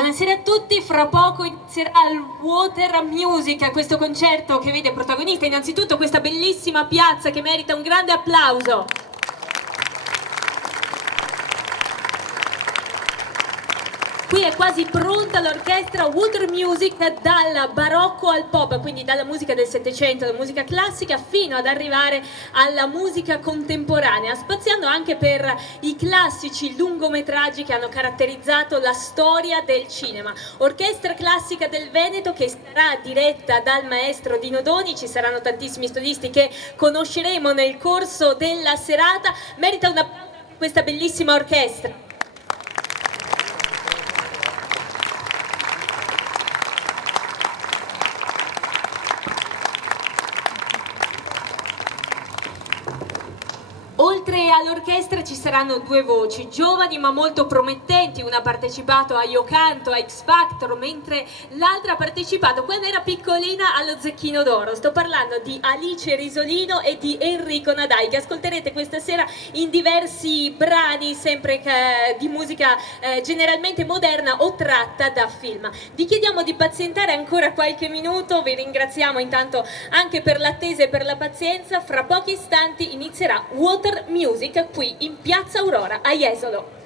Buonasera a tutti, fra poco inizierà il Water Music, questo concerto che vede protagonista innanzitutto questa bellissima piazza che merita un grande applauso. Qui è quasi pronta l'orchestra Water Music dal barocco al pop, quindi dalla musica del Settecento, dalla musica classica, fino ad arrivare alla musica contemporanea, spaziando anche per i classici lungometraggi che hanno caratterizzato la storia del cinema. Orchestra classica del Veneto che sarà diretta dal maestro Dino Doni, ci saranno tantissimi solisti che conosceremo nel corso della serata, merita un applauso per questa bellissima orchestra. Oltre all'orchestra ci saranno due voci, giovani ma molto promettenti, una ha partecipato a Io Canto, a X Factor, mentre l'altra ha partecipato, quando era piccolina, allo Zecchino d'Oro. Sto parlando di Alice Risolino e di Enrico Nadai, che ascolterete questa sera in diversi brani, sempre di musica generalmente moderna o tratta da film. Vi chiediamo di pazientare ancora qualche minuto, vi ringraziamo intanto anche per l'attesa e per la pazienza. Fra pochi istanti inizierà Water Music qui in Piazza Aurora a Jesolo.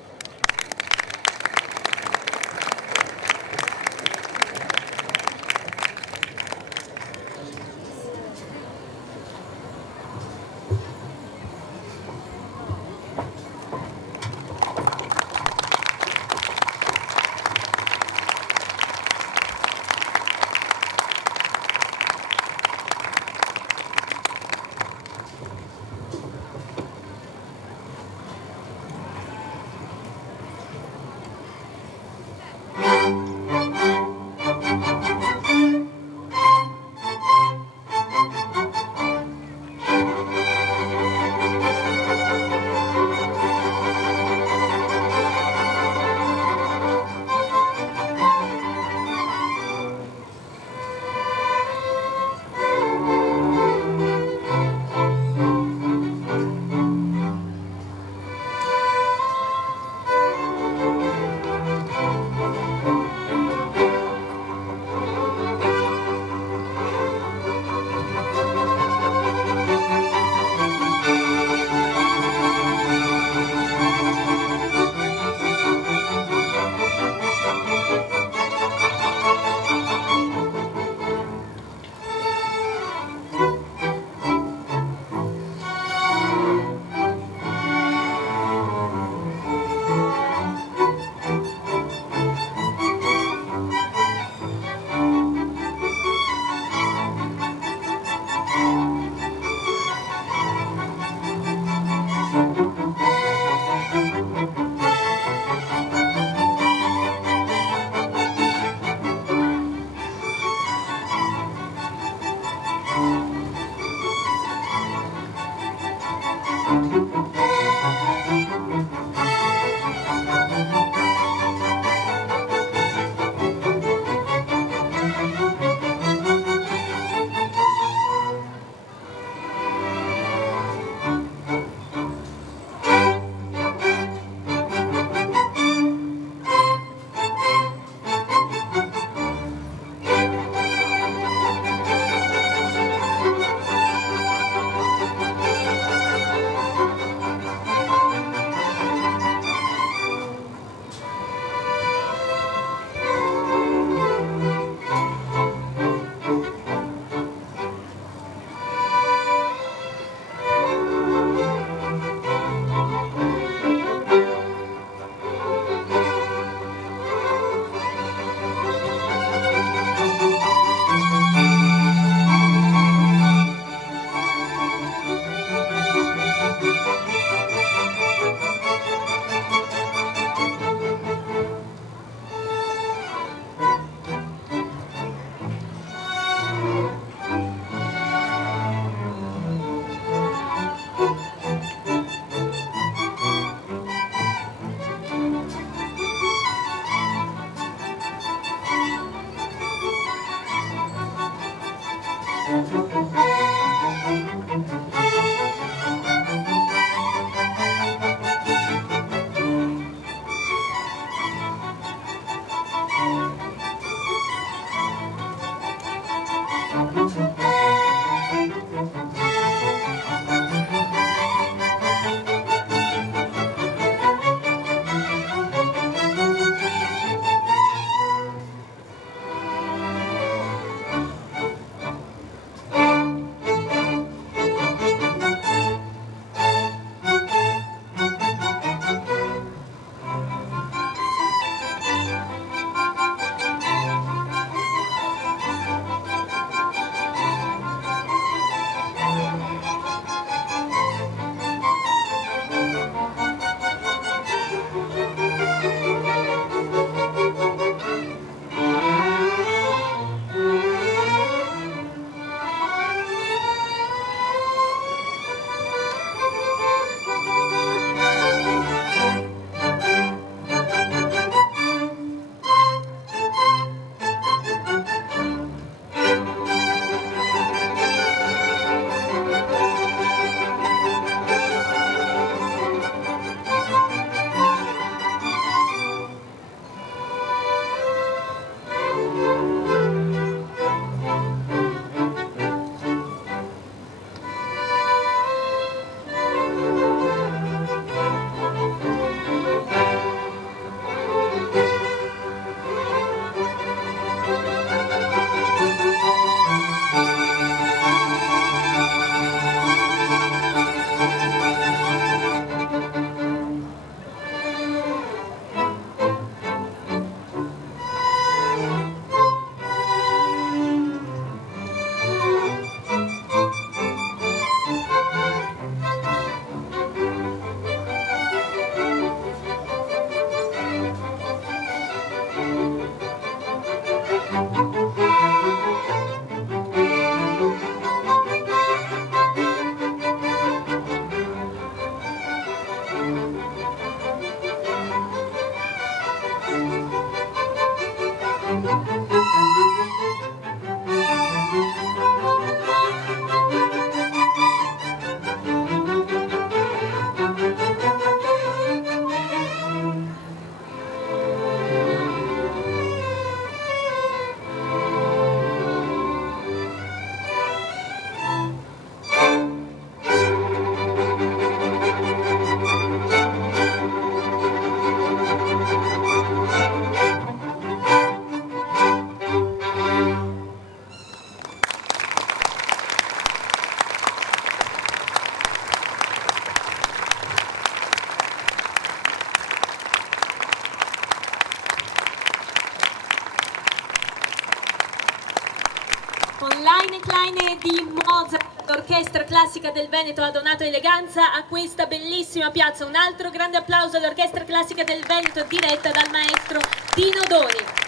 Carmine di Mozart, l'Orchestra Classica del Veneto ha donato eleganza a questa bellissima piazza. Un altro grande applauso all'Orchestra Classica del Veneto diretta dal maestro Dino Doni.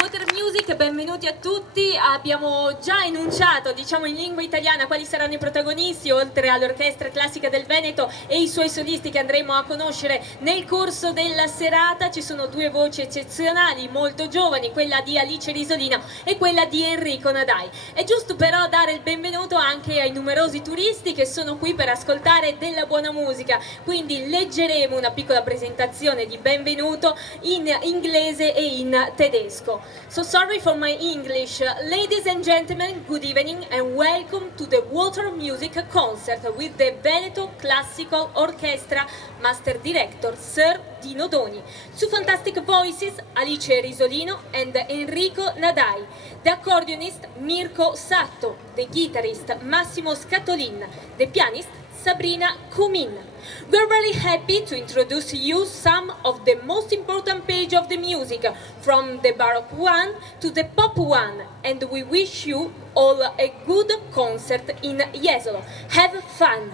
Water Music, benvenuti a tutti. Abbiamo già enunciato, diciamo in lingua italiana, quali saranno i protagonisti, oltre all'Orchestra Classica del Veneto e i suoi solisti che andremo a conoscere nel corso della serata. Ci sono due voci eccezionali, molto giovani, quella di Alice Risolino e quella di Enrico Nadai. È giusto però dare il benvenuto anche ai numerosi turisti che sono qui per ascoltare della buona musica, quindi leggeremo una piccola presentazione di benvenuto in inglese e in tedesco. So sorry for my English. Ladies and gentlemen, good evening and welcome to the Water Music Concert with the Veneto Classical Orchestra Master Director Sir Dino Doni. Two fantastic voices, Alice Risolino and Enrico Nadai. The accordionist Mirko Satto, the guitarist Massimo Scatolin, the pianist Sabrina Kumin. We're really happy to introduce you some of the most important page of the music, from the Baroque one to the pop one, and we wish you all a good concert in Jesolo. Have fun!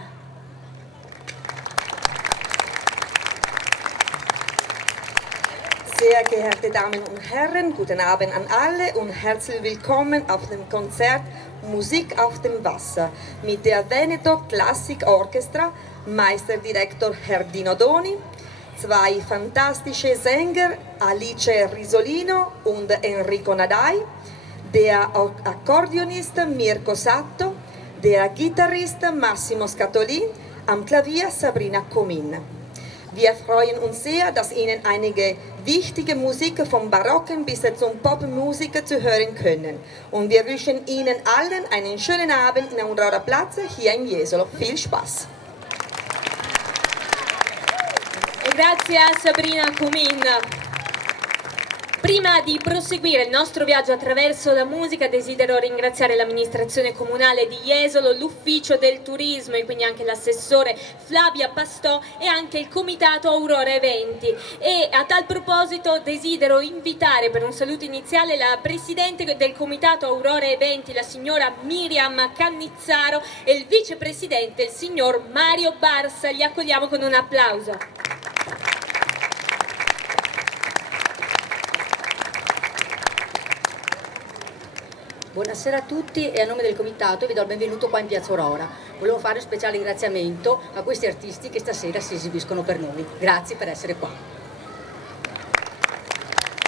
Sehr geehrte Damen und Herren, guten Abend an alle und herzlich willkommen auf dem Konzert Musik auf dem Wasser mit der Veneto Classic Orchestra, Meisterdirektor Herr Dino Doni, zwei fantastische Sänger, Alice Risolino und Enrico Nadai, der Akkordeonist Mirko Satto, der Gitarrist Massimo Scatolin, am Klavier Sabrina Kumin. Wir freuen uns sehr, dass Ihnen einige wichtige Musik vom Barocken bis zum Popmusik zu hören können. Und wir wünschen Ihnen allen einen schönen Abend in unserer Platz hier in Jesolo. Viel Spaß! E grazie a Sabrina Kumin. Prima di proseguire il nostro viaggio attraverso la musica, desidero ringraziare l'amministrazione comunale di Jesolo, l'ufficio del turismo e quindi anche l'assessore Flavia Pastò e anche il comitato Aurora Eventi. E a tal proposito desidero invitare per un saluto iniziale la presidente del comitato Aurora Eventi, la signora Miriam Cannizzaro, e il vicepresidente, il signor Mario Barsa. Li accogliamo con un applauso. Buonasera a tutti e a nome del comitato vi do il benvenuto qua in Piazza Aurora. Volevo fare un speciale ringraziamento a questi artisti che stasera si esibiscono per noi. Grazie per essere qua.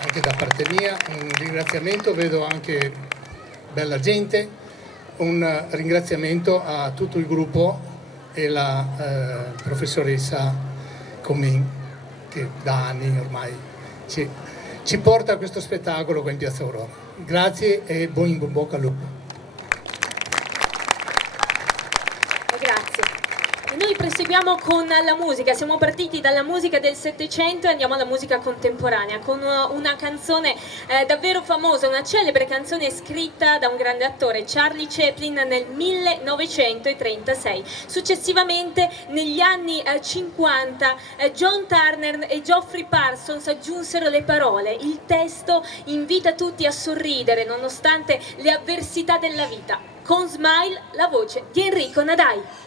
Anche da parte mia un ringraziamento, vedo anche bella gente, un ringraziamento a tutto il gruppo e la professoressa Comin che da anni ormai ci porta a questo spettacolo qua in Piazza Aurora. Grazie e buon bocca al lupo. Grazie. E noi proseguiamo con la musica. Siamo partiti dalla musica del Settecento e andiamo alla musica contemporanea con una canzone davvero famosa, una celebre canzone scritta da un grande attore, Charlie Chaplin, nel 1936. Successivamente, negli anni 50, John Turner e Geoffrey Parsons aggiunsero le parole. Il testo invita tutti a sorridere nonostante le avversità della vita. Con Smile, la voce di Enrico Nadai.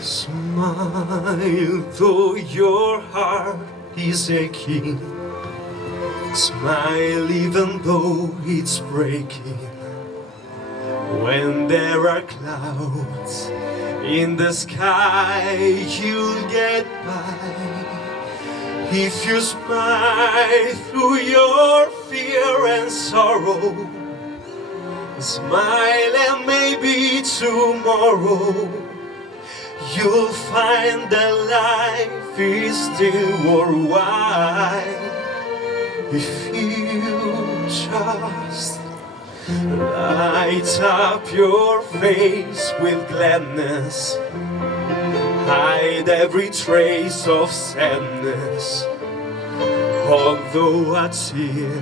Smile, though your heart is aching. Smile, even though it's breaking. When there are clouds in the sky, you'll get by. If you smile through your fear and sorrow, smile and maybe tomorrow you'll find that life is still worthwhile if you just light up your face with gladness, hide every trace of sadness. Although a tear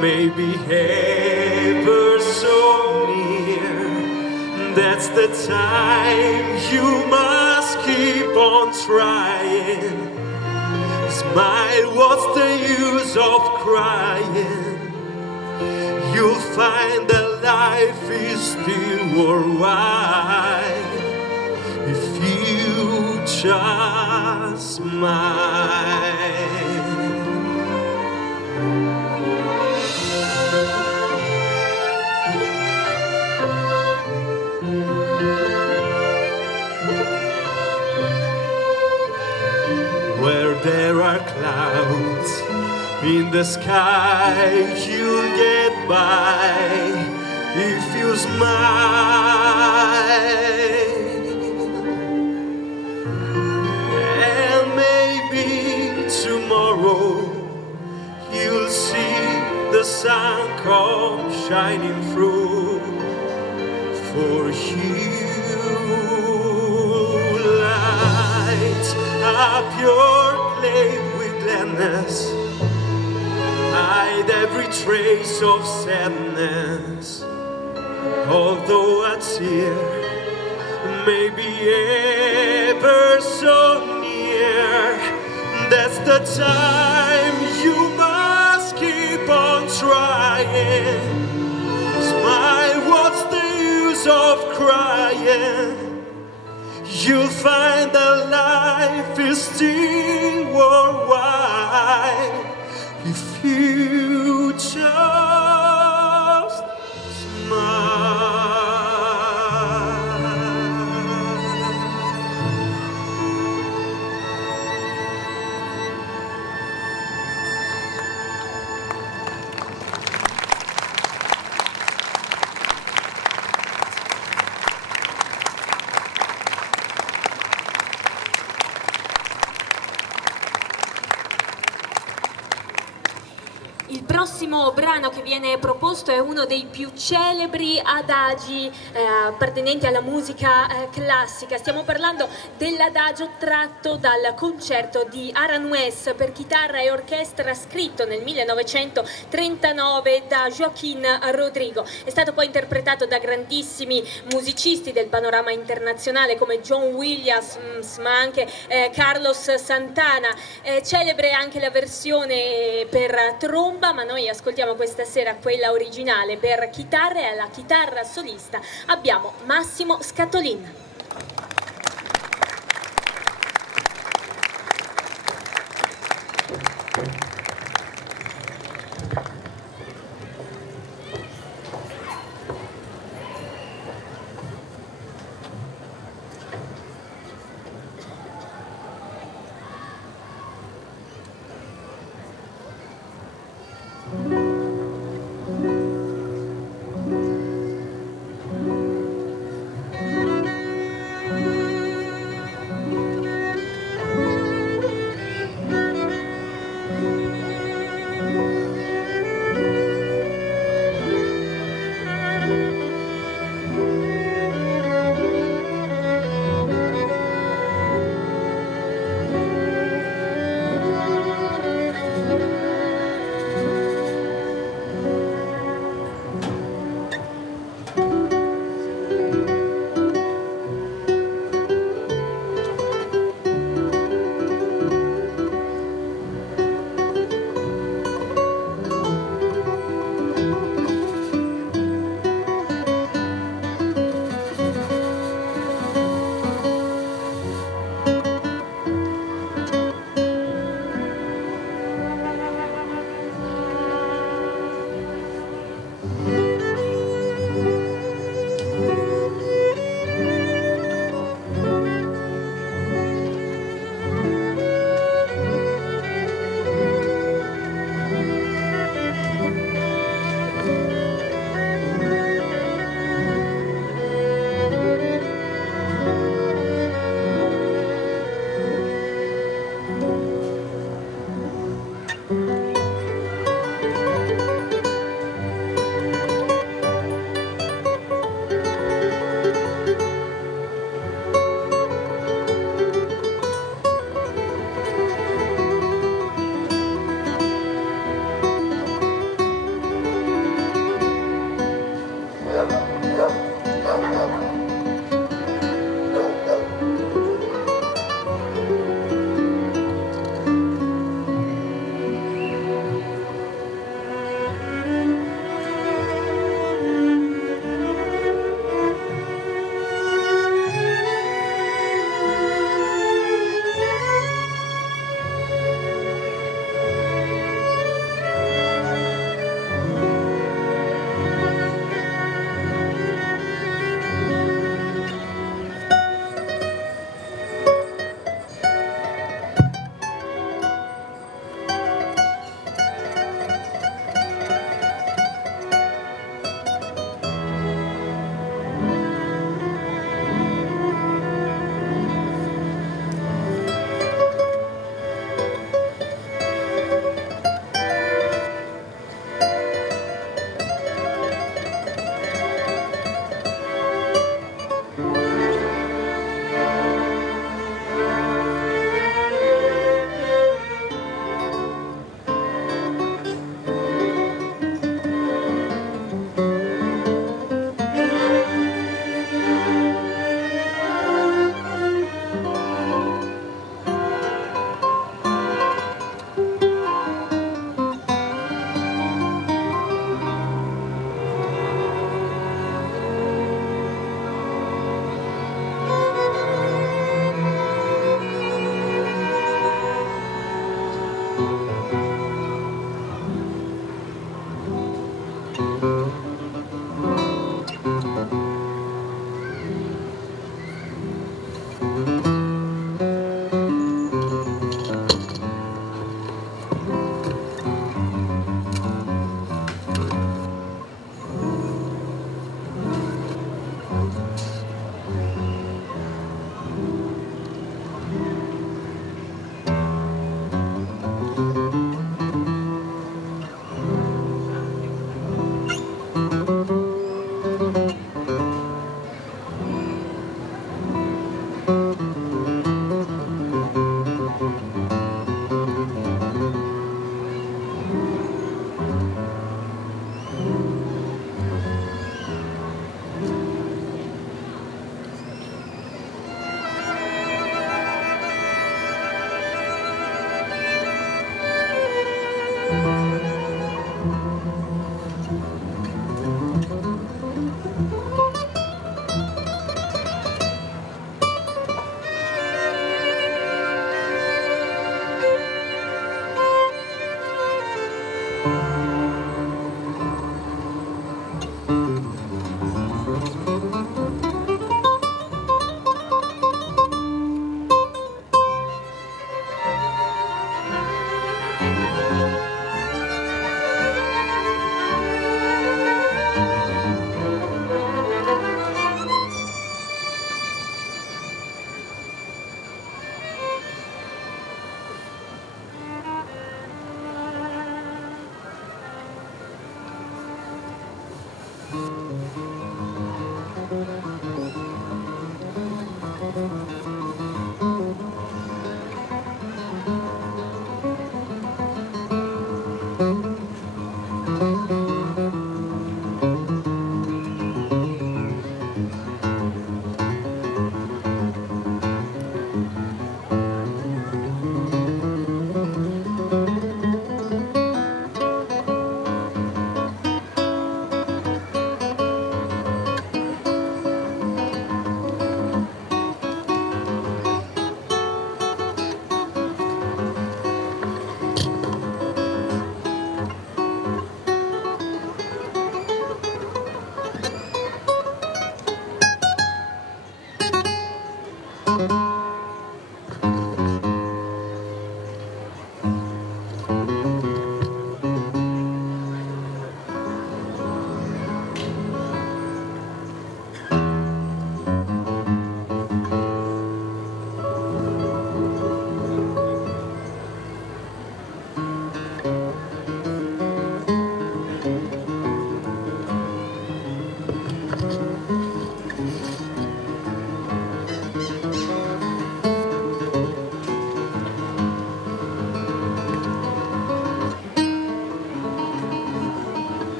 may be ever so near, that's the time you must keep on trying. Smile, what's the use of crying? You'll find that life is still worthwhile if you just smile. Where there are clouds in the sky, you'll get by if you smile. And maybe tomorrow you'll see the sun come shining through for you. Light up your claim with gladness, hide every trace of sadness. Although a tear may be ever so near, that's the time you must keep on trying. Smile, what's the use of crying? You'll find that life is still worthwhile if you just smile. Il prossimo brano che viene proposto è uno dei più celebri adagi appartenenti alla musica classica. Stiamo parlando dell'adagio tratto dal concerto di Aranjuez per chitarra e orchestra scritto nel 1939 da Joaquín Rodrigo. È stato poi interpretato da grandissimi musicisti del panorama internazionale come John Williams, ma anche Carlos Santana. Celebre anche la versione per tromba, ma noi ascoltiamo questa sera quella originale per chitarra, e alla chitarra solista abbiamo Massimo Scatolin.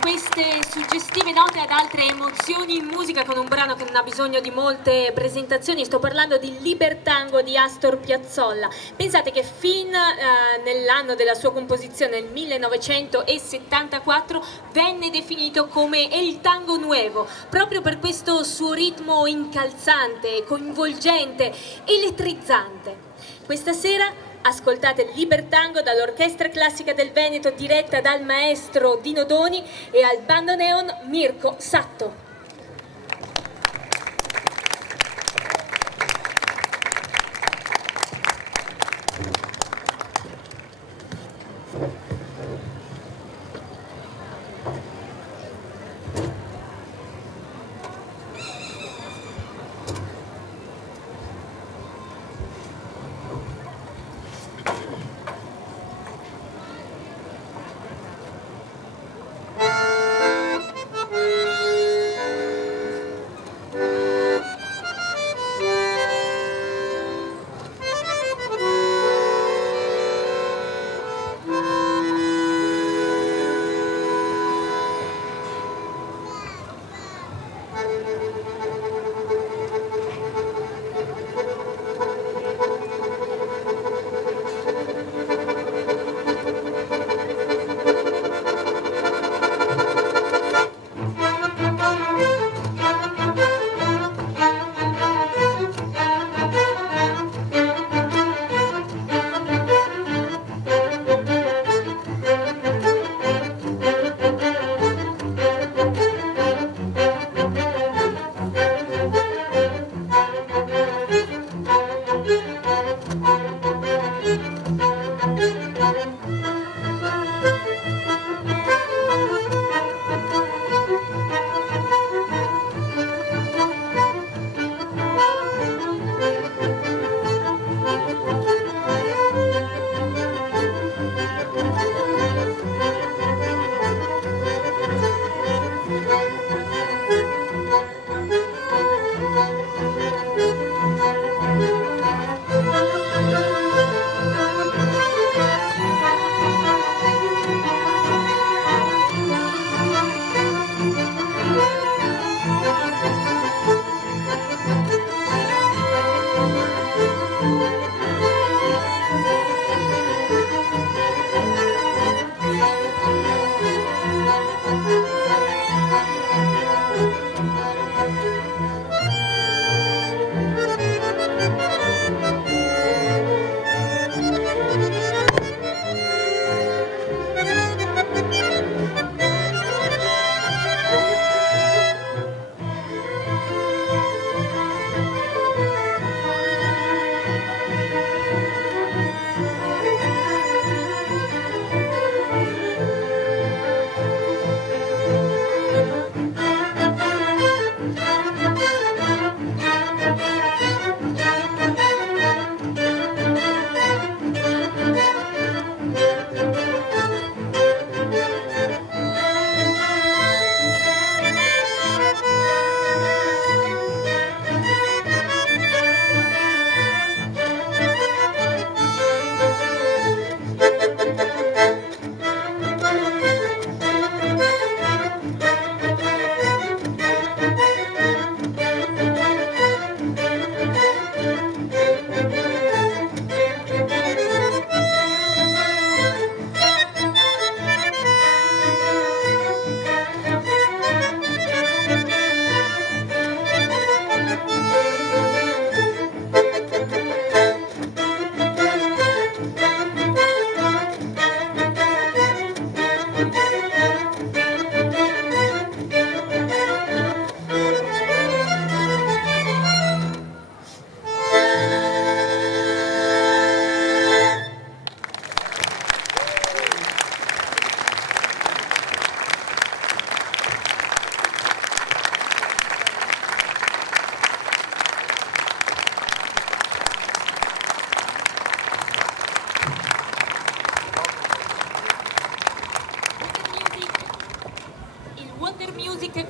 queste suggestive note ad altre emozioni in musica con un brano che non ha bisogno di molte presentazioni. Sto parlando di Libertango di Astor Piazzolla. Pensate che fin nell'anno della sua composizione, nel 1974, venne definito come il tango nuevo, proprio per questo suo ritmo incalzante, coinvolgente, elettrizzante. Questa sera ascoltate Libertango dall'Orchestra Classica del Veneto, diretta dal maestro Dino Doni, e al bandoneon Mirko Satto.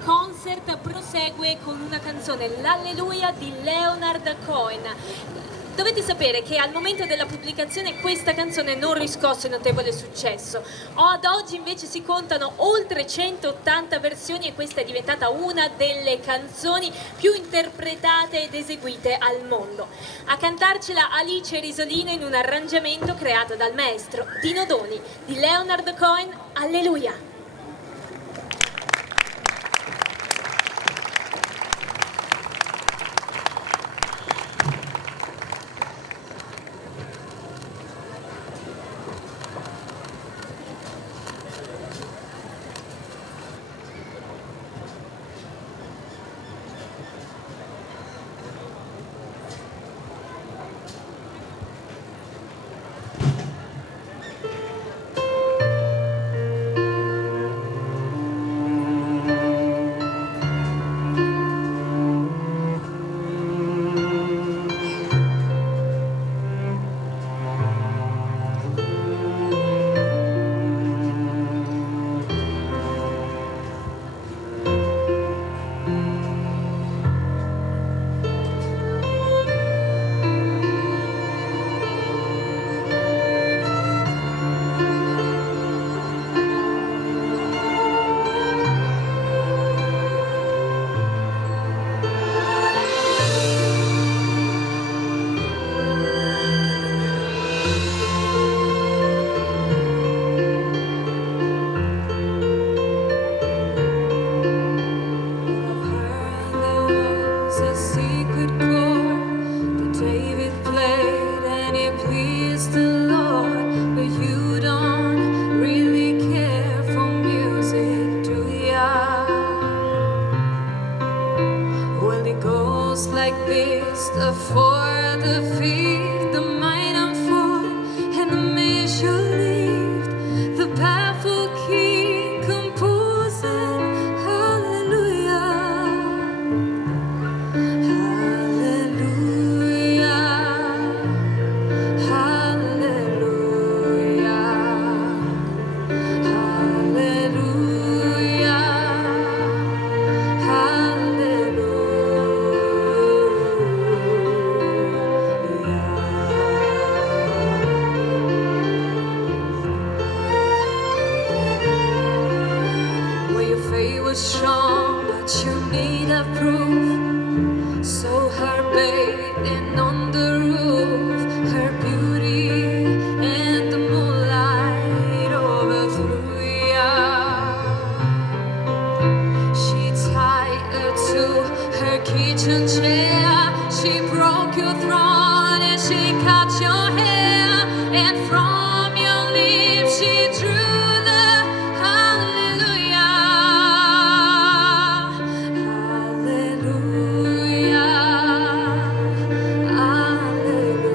Concert prosegue con una canzone, l'Alleluia di Leonard Cohen. dovete sapere che al momento della pubblicazione questa canzone non riscosse notevole successo. Ad oggi invece si contano oltre 180 versioni e questa è diventata una delle canzoni più interpretate ed eseguite al mondo. A cantarcela Alice Risolino in un arrangiamento creato dal maestro Dino Doni di Leonard Cohen. Alleluia! Like this, the fourth, the fifth, the minor fourth, and the measure lift, the powerful King composing, hallelujah, hallelujah, hallelujah, hallelujah, hallelujah. Well, your faith was strong, but you need a proof. So her bathing on the roof, her beauty and the moonlight overthrew ya. She tied her to her kitchen chair. She broke your throne and she cut your hair. And from your lips she drew the hallelujah. Hallelujah. Hallelujah. Hallelujah.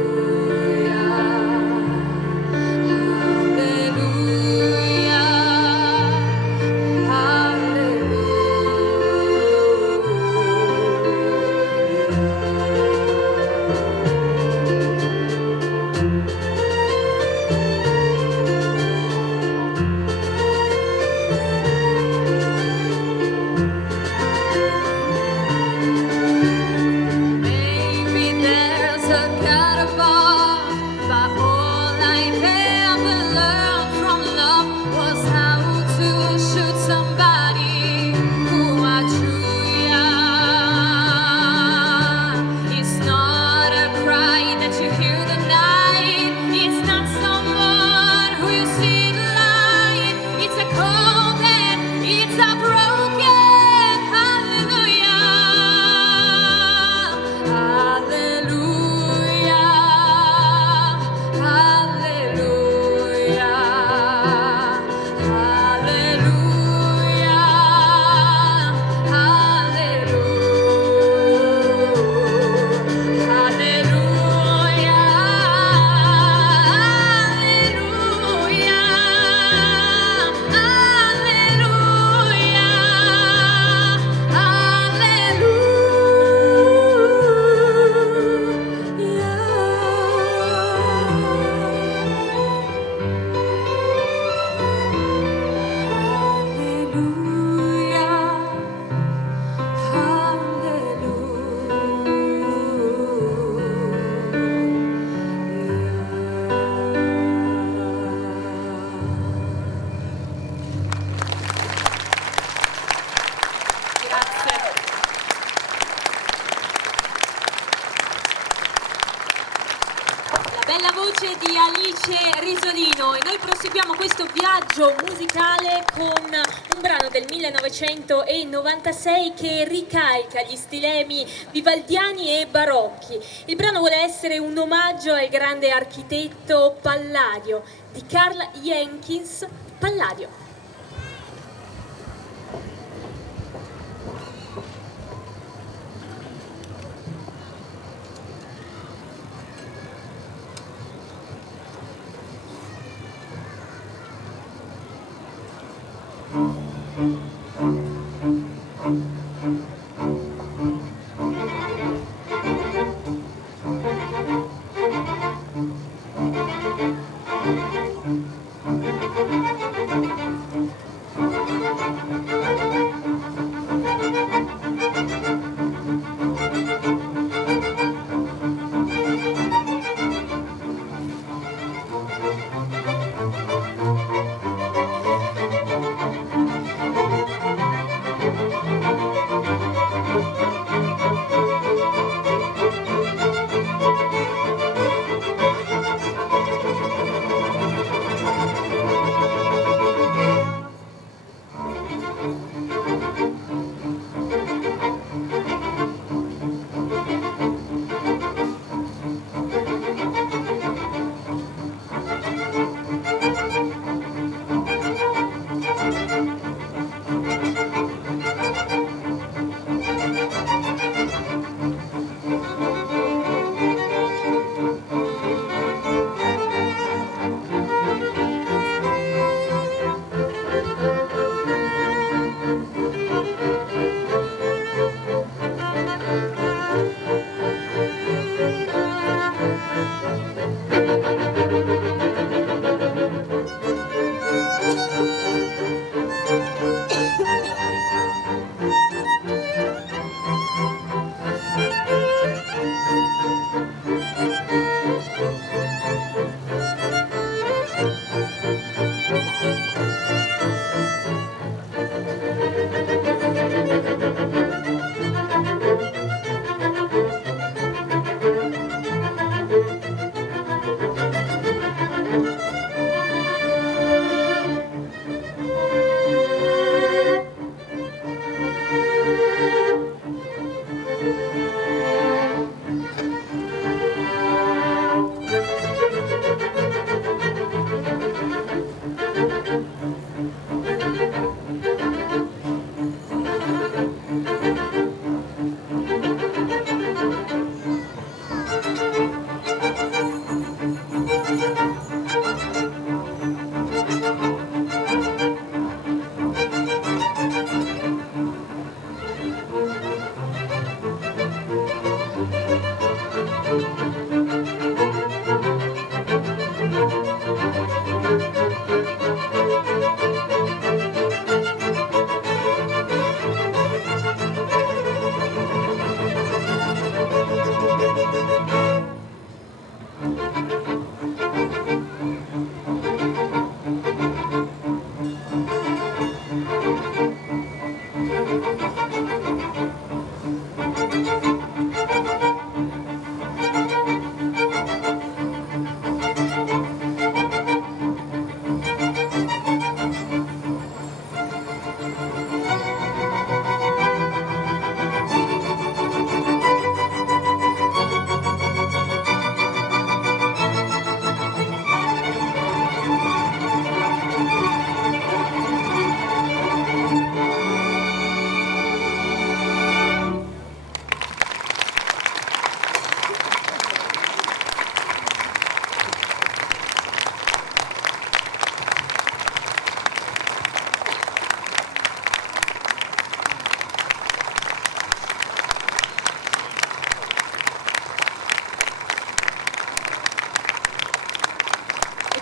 questo viaggio musicale con un brano del 1996 che ricalca gli stilemi vivaldiani e barocchi. Il brano vuole essere un omaggio al grande architetto Palladio di Karl Jenkins Palladio.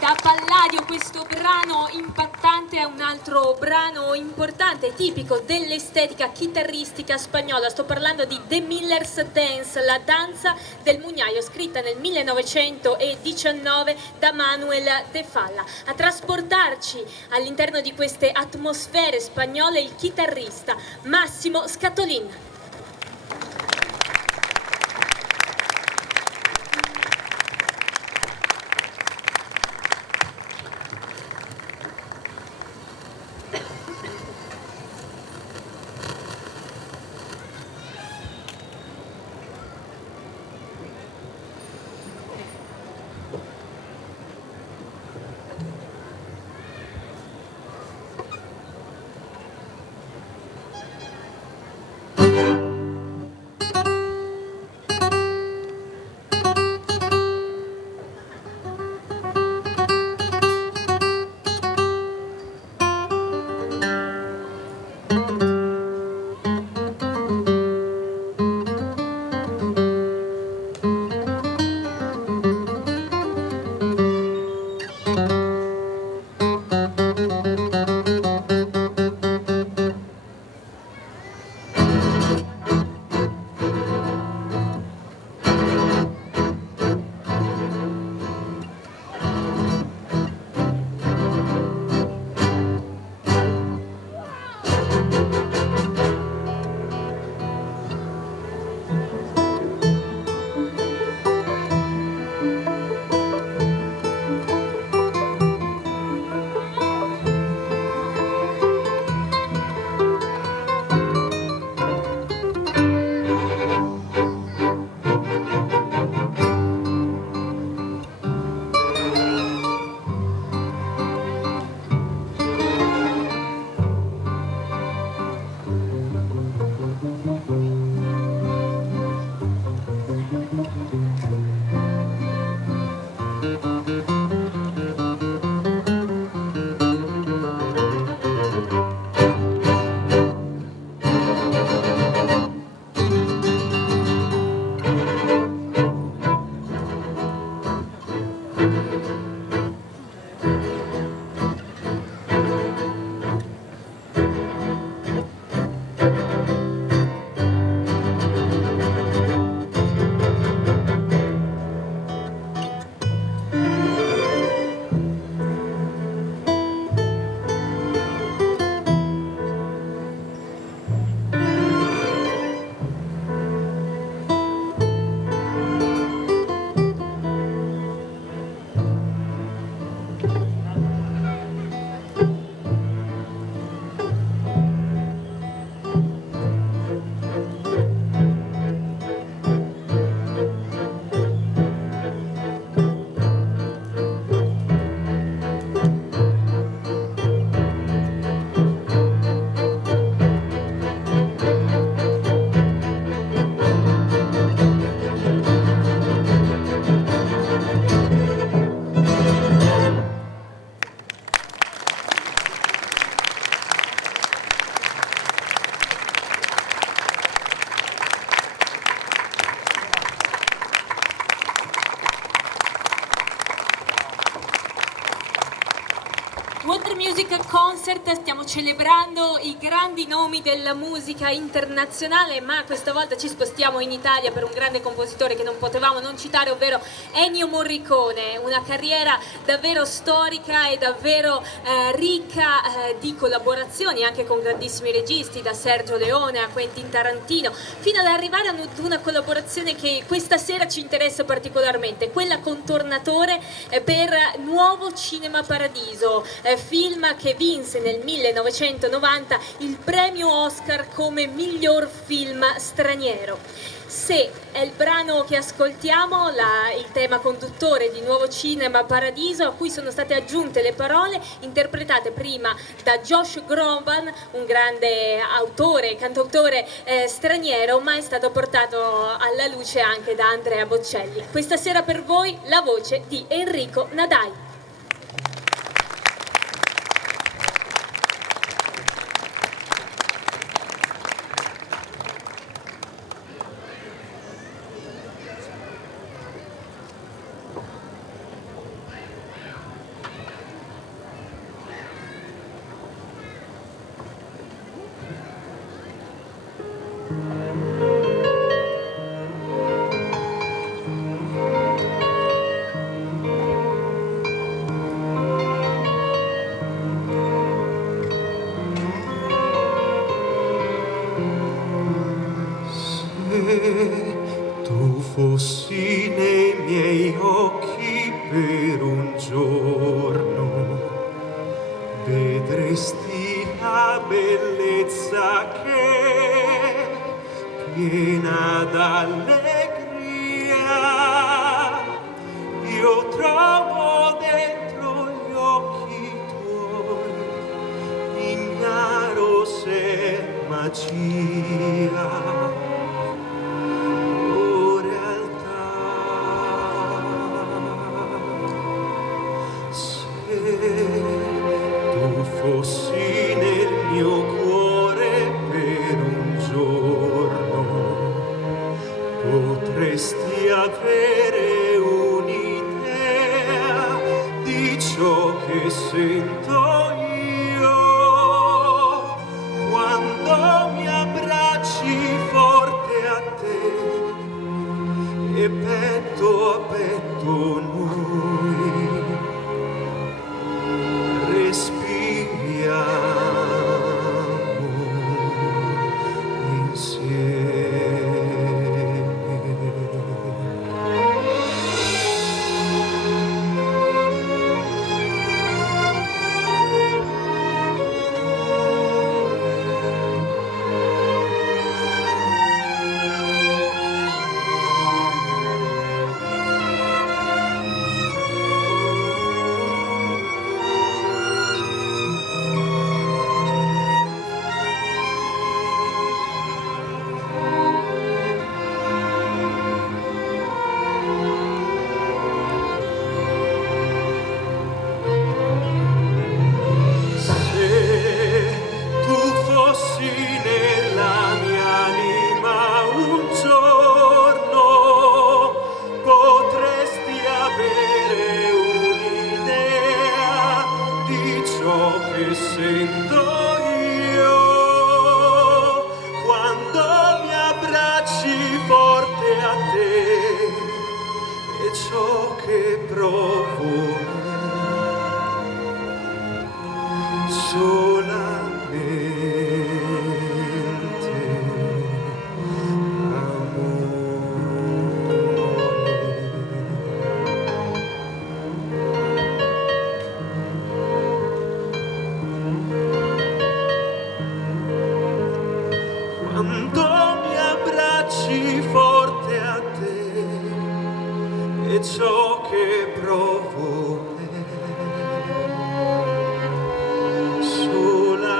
Da Palladio questo brano impattante è un altro brano importante, tipico dell'estetica chitarristica spagnola. Sto parlando di The Miller's Dance, la danza del mugnaio, scritta nel 1919 da Manuel de Falla. A trasportarci all'interno di queste atmosfere spagnole il chitarrista Massimo Scatolin. Music Concert stiamo celebrando i grandi nomi della musica internazionale, ma questa volta ci spostiamo in Italia per un grande compositore che non potevamo non citare, ovvero Ennio Morricone. Una carriera davvero storica e davvero ricca di collaborazioni anche con grandissimi registi, da Sergio Leone a Quentin Tarantino, fino ad arrivare ad una collaborazione che questa sera ci interessa particolarmente, quella con Tornatore per Nuovo Cinema Paradiso, film che vinse nel 1990 il premio Oscar come miglior film straniero. Se è il brano che ascoltiamo, il tema conduttore di Nuovo Cinema Paradiso, a cui sono state aggiunte le parole interpretate prima da Josh Groban, un grande autore e cantautore straniero, ma è stato portato alla luce anche da Andrea Bocelli. Questa sera per voi la voce di Enrico Nadai. Tu fossi nei miei occhi per un giorno, vedresti la bellezza che, piena d'allegria, io trovo dentro gli occhi tuoi, ignaro se magia. Tu fossi nel mio cuore per un giorno, potresti avere un'idea di ciò che sento io quando mi abbracci forte a te e petto a petto noi respiriamo insieme. Sento io quando mi abbracci forte a te e ciò che provo solamente quando mi abbracci forte a te e ciò che provo è solamente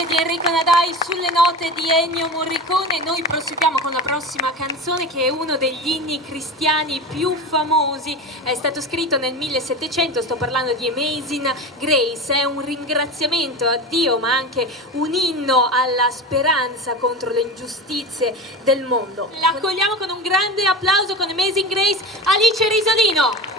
voce di Enrico Nadai sulle note di Ennio Morricone. Noi proseguiamo con la prossima canzone, che è uno degli inni cristiani più famosi. È stato scritto nel 1700, sto parlando di Amazing Grace. È un ringraziamento a Dio, ma anche un inno alla speranza contro le ingiustizie del mondo. L'accogliamo con un grande applauso con Amazing Grace, Alice Risolino.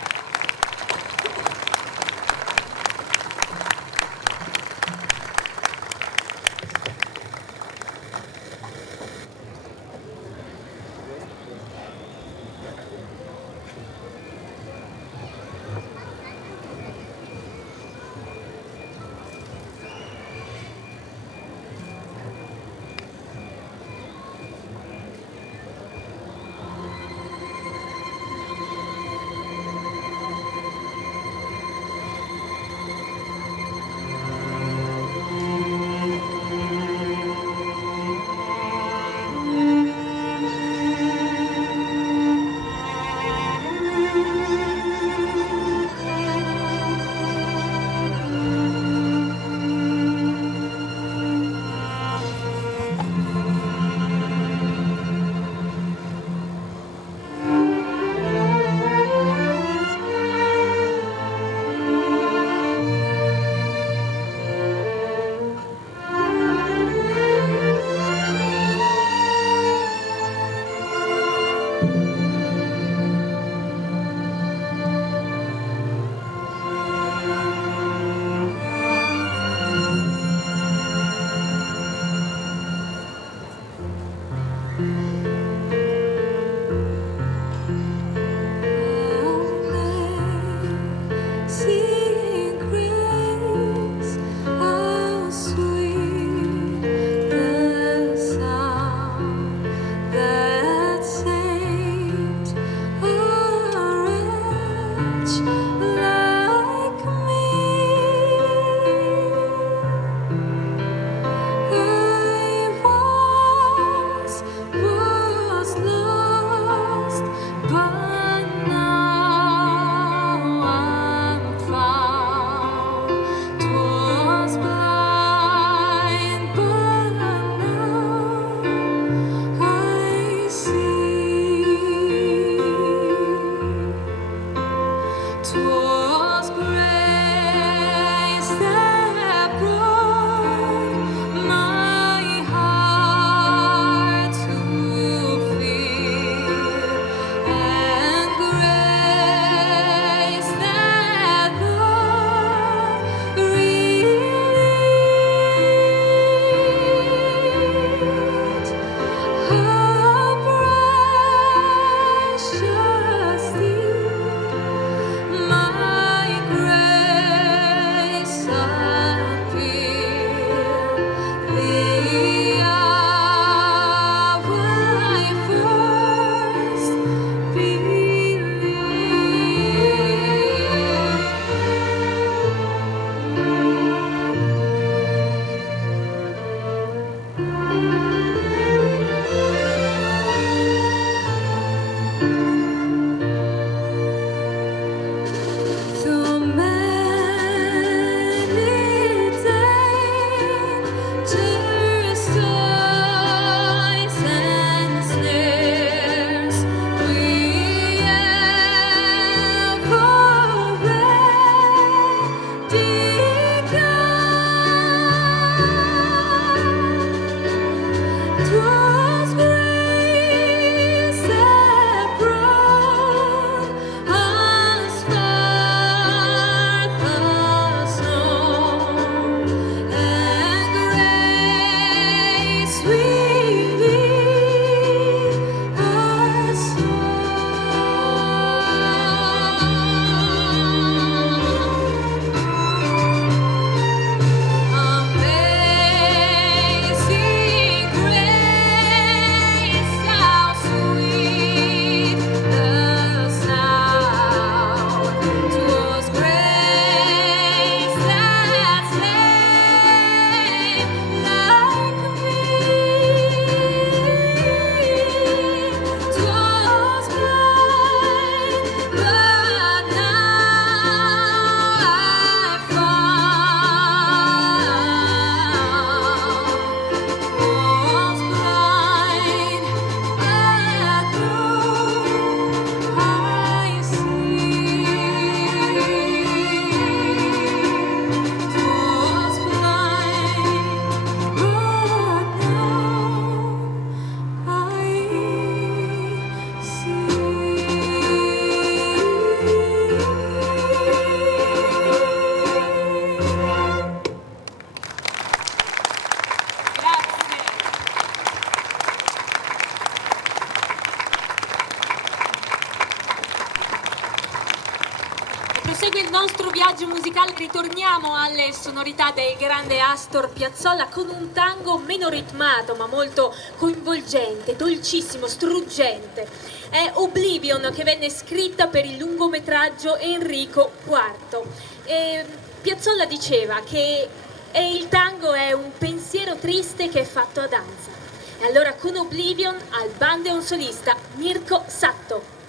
Prosegue il nostro viaggio musicale, ritorniamo alle sonorità del grande Astor Piazzolla con un tango meno ritmato ma molto coinvolgente, dolcissimo, struggente. È Oblivion, che venne scritta per il lungometraggio Enrico IV. E Piazzolla diceva che il tango è un pensiero triste che è fatto a danza. E allora con Oblivion al bandeon solista Mirko Satto.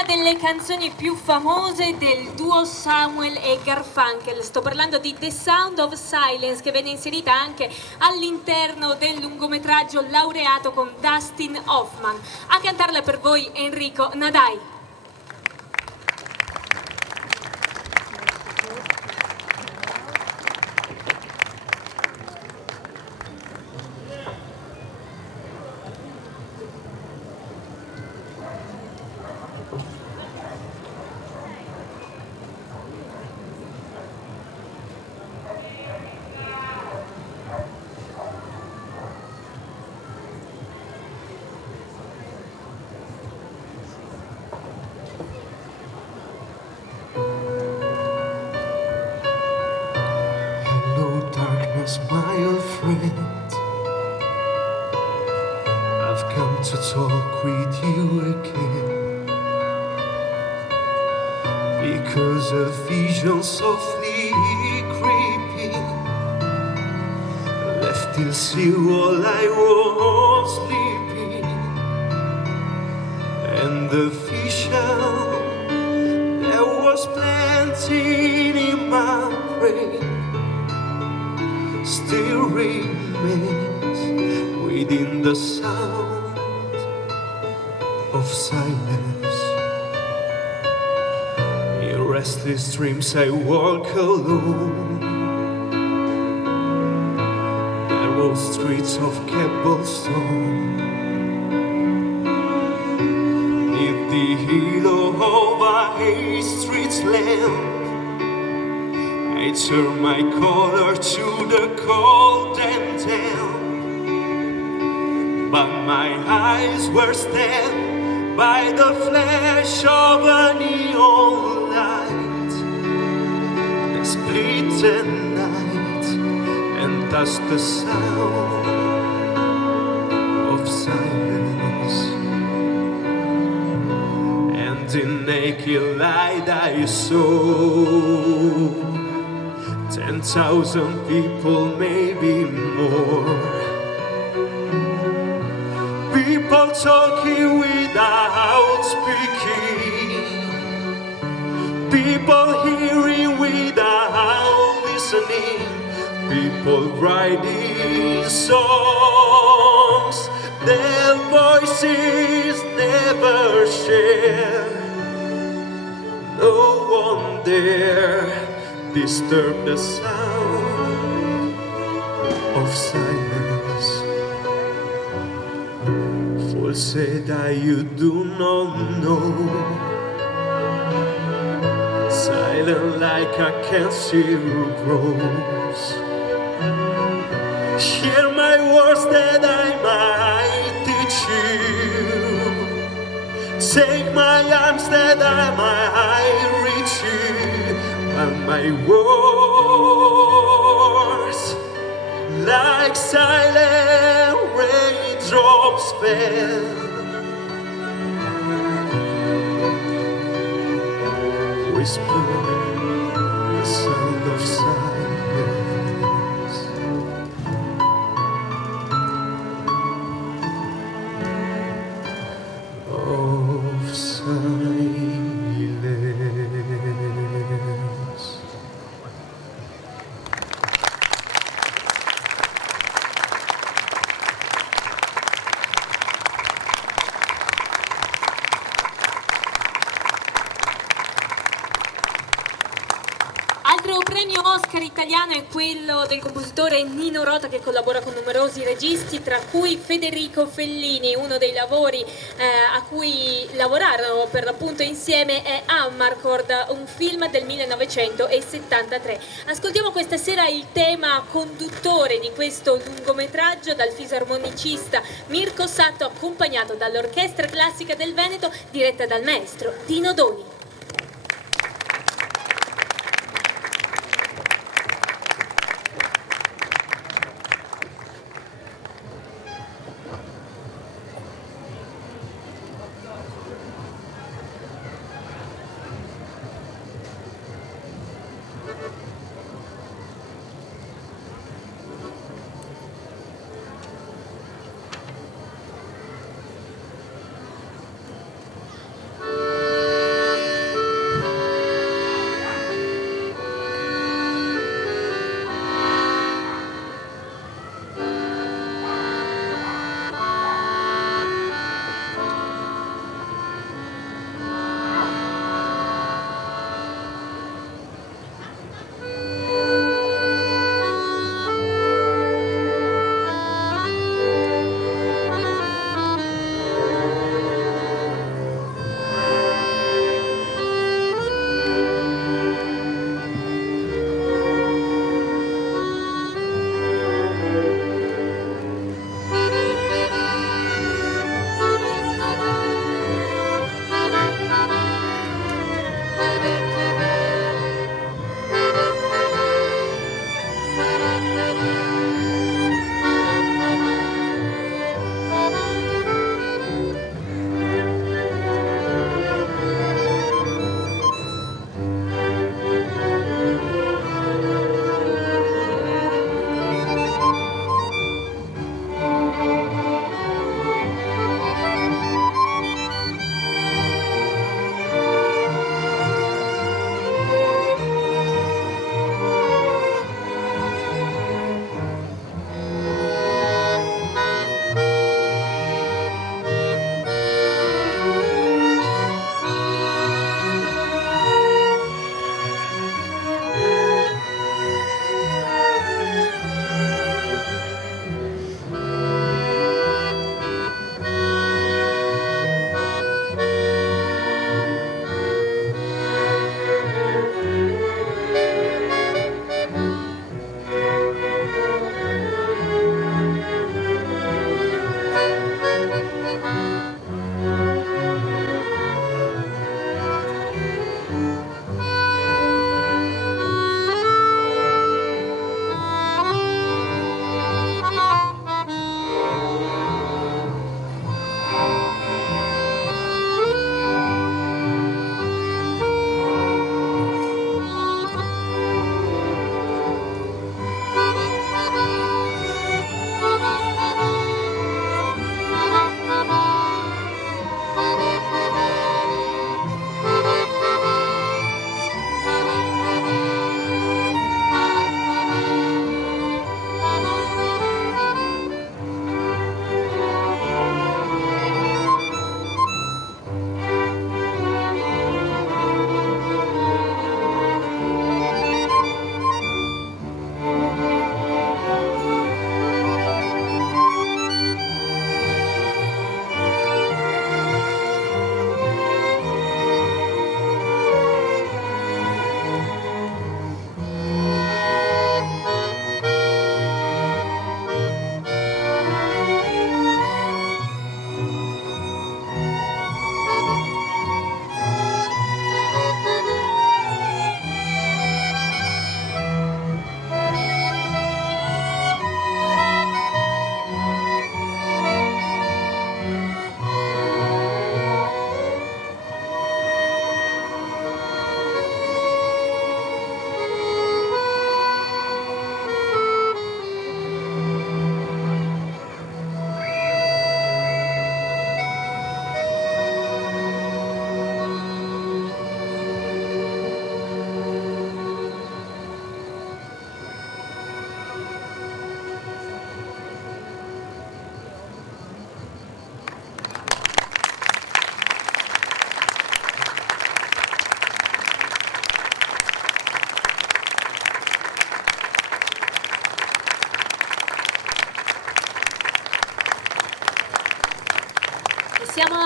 una delle canzoni più famose del duo Samuel e Garfunkel. Sto parlando di The Sound of Silence, che venne inserita anche all'interno del lungometraggio laureato con Dustin Hoffman. A cantarla per voi Enrico Nadai. My old friend, I've come to talk with you again, because a vision softly creeping left till see while I was sleeping, and the vision there was planted in my brain still remains within the sound of silence. In restless dreams I walk alone, narrow streets of cobblestone, neath the halo of a street's lamp. I turn my collar to the cold and damp, but my eyes were stabbed by the flash of a neon light. They split the night and touched the sound of silence, and in naked light I saw 10,000 people, maybe more. People talking without speaking, people hearing without listening, people writing songs their voices never share. No one dare disturb the sound of silence. For said I, you do not know, silent like a cancer grows. Hear my words that I might teach you, take my arms that I might reach you. And my words, like silent raindrops fell, whisper the sound of silence. Of silence. Altro premio Oscar italiano è quello del compositore Nino Rota, che collabora con numerosi registi, tra cui Federico Fellini. Uno dei lavori a cui lavorarono per l'appunto insieme è Amarcord, un film del 1973. Ascoltiamo questa sera il tema conduttore di questo lungometraggio dal fisarmonicista Mirko Satto, accompagnato dall'Orchestra Classica del Veneto diretta dal maestro Dino Doni.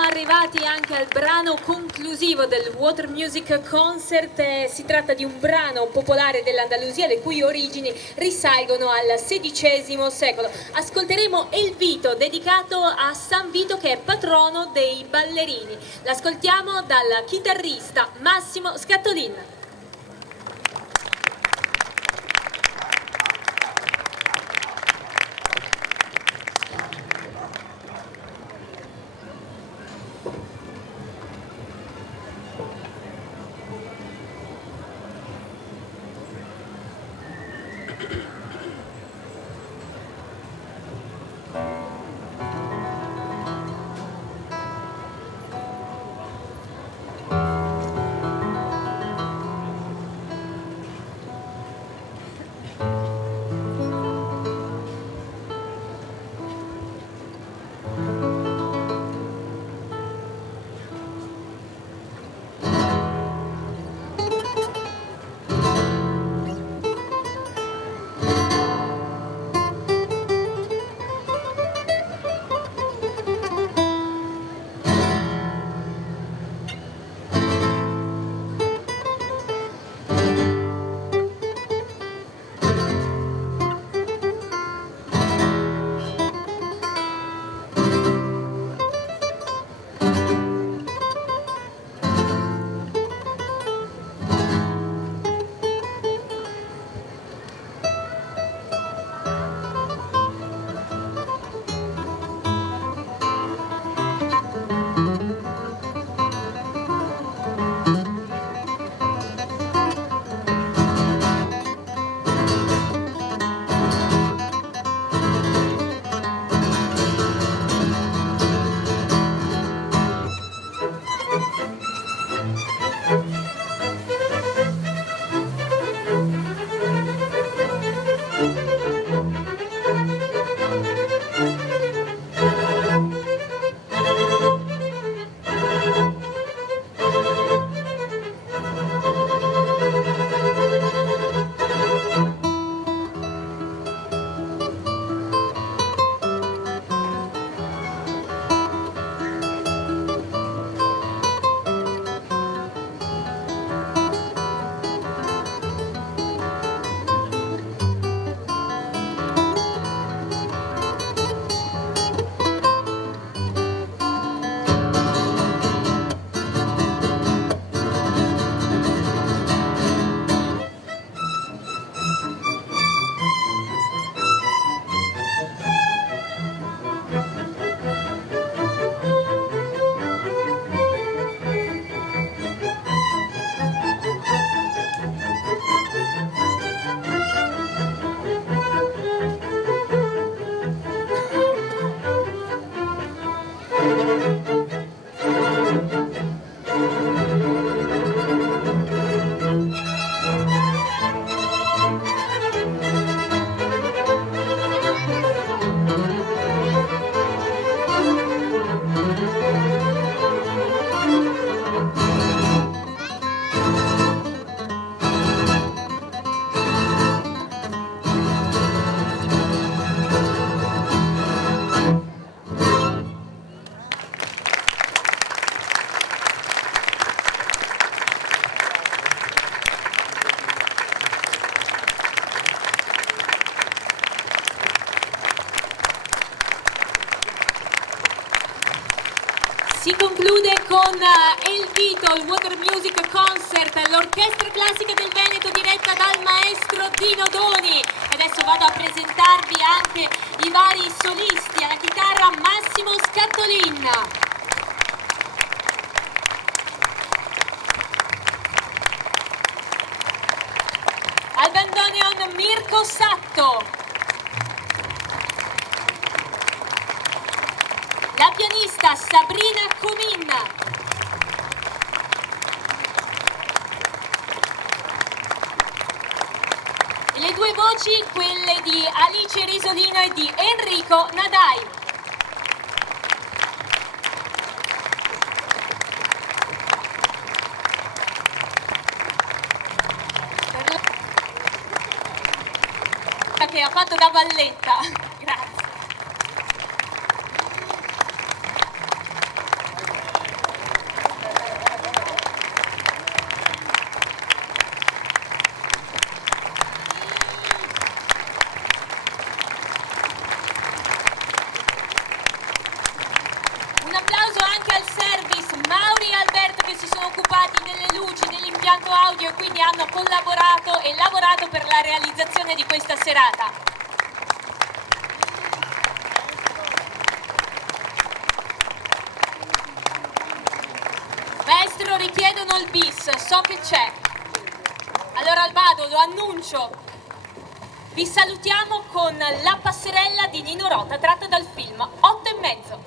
arrivati anche al brano conclusivo del Water Music Concert. Si tratta di un brano popolare dell'Andalusia, le cui origini risalgono al XVI secolo. Ascolteremo El Vito, dedicato a San Vito, che è patrono dei ballerini. L'ascoltiamo dal chitarrista Massimo Scattolin. Si conclude con El Vito, il Water Music Concert, l'orchestra classica del Veneto diretta dal maestro Dino Doni. Adesso vado a presentarvi anche i vari solisti. Alla chitarra Massimo Scattolin, al bandoneon Mirko Satto, la pianista Sabrina Comin, e le due voci, quelle di Alice Risolino e di Enrico Nadai. Che ha fatto da valletta. Grazie. impianto audio e quindi hanno collaborato e lavorato per la realizzazione di questa serata. Maestro, richiedono il bis, so che c'è. Allora vado, lo annuncio. Vi salutiamo con La passerella di Nino Rota, tratta dal film 8 e mezzo.